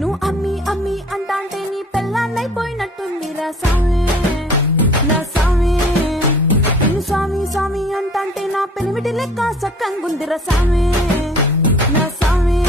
నువ్వు అమ్మి అమ్మి అంటాంటే నీ పెళ్ళాన్నైపోయినట్టుందిరా సామి నా సామి. నేను స్వామి స్వామి అంటాంటే నా పెనిమిటి లెక్క సక్కంగుందిరా సామి నా సామి.